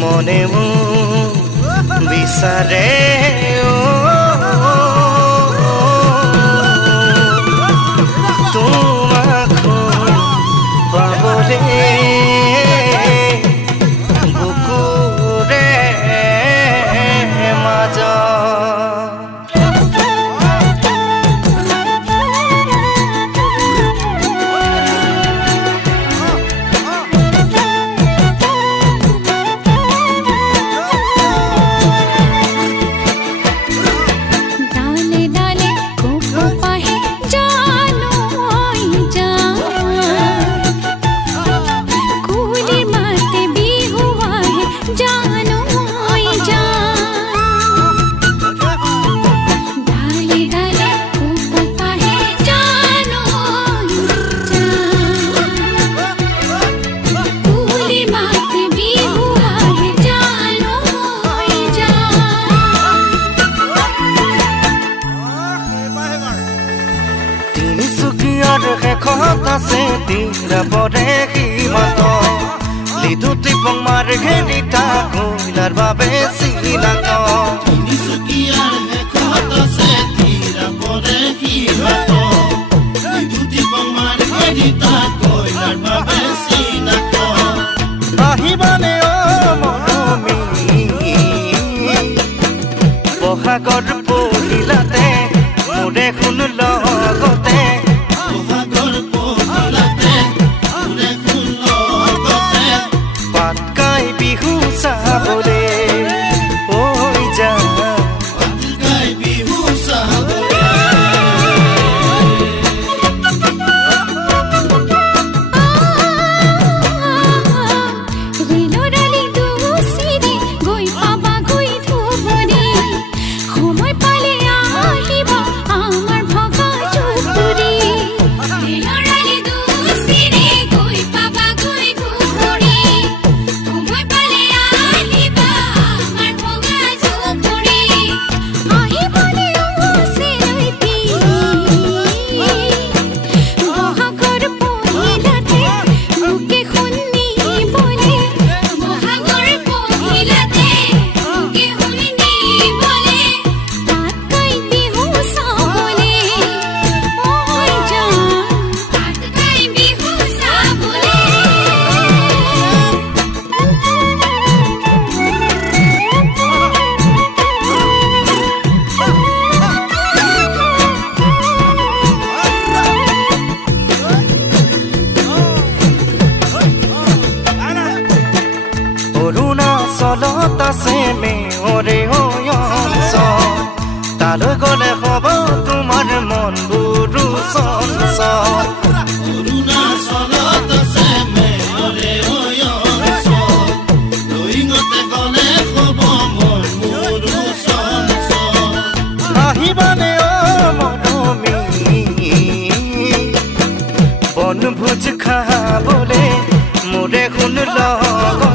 মনে বিচাৰে তোমাক পাবলে বুকুৰে শেষত আছে তিৰাপৰে সীমান্ত লিডুটি পংমাৰ ঘেৰিটা কইলাৰ বাবে চিনাক্ত তিনিচুকীয়াৰ শেষত আছে তিৰাপৰে সীমান্ত লিডুটি পংমাৰ ঘেৰিটা কইলাৰ বাবে চিনাক্ত আহিবানে মৰমী বহাগৰ পহিলাতে মোৰে শুন লগতে পাতকাই বিহু চাবলে ঐ যা পাতকাই বিহু চাবলে ৰেলৰালি দুচিৰে গৈ পাবা গৈ ধুবুৰী সময় পালে আহিবা আমাৰ ভগা জুপুৰী ৰেলৰালি দুচিৰে গৈ পাবা গৈ ধুবুৰী সময় পালে আহিবা আমাৰ ভগা জুপুৰী আহিবনে অচিৰতি বহাগৰ পহিলাতে লোকে শুনিবলে বহাগৰ পহিলাতে লোকে শুনিবলে পাতকাই বিহু চাবলে ঐ জান পাতকাই বিহু চাবলে অৰুণাচলত আছে মেয়ৰে অঞ্চল তালৈ গ'লে হ'ব তোমাৰ মনবোৰো চঞ্চল অৰুণাচলত আছে মেয়ৰে অঞ্চল ৰয়িঙতে গ'লে হ'ব মন মোৰো চঞ্চল আহিবানে মৰমী বনভোজ খাবলে মোৰে শুন লগতে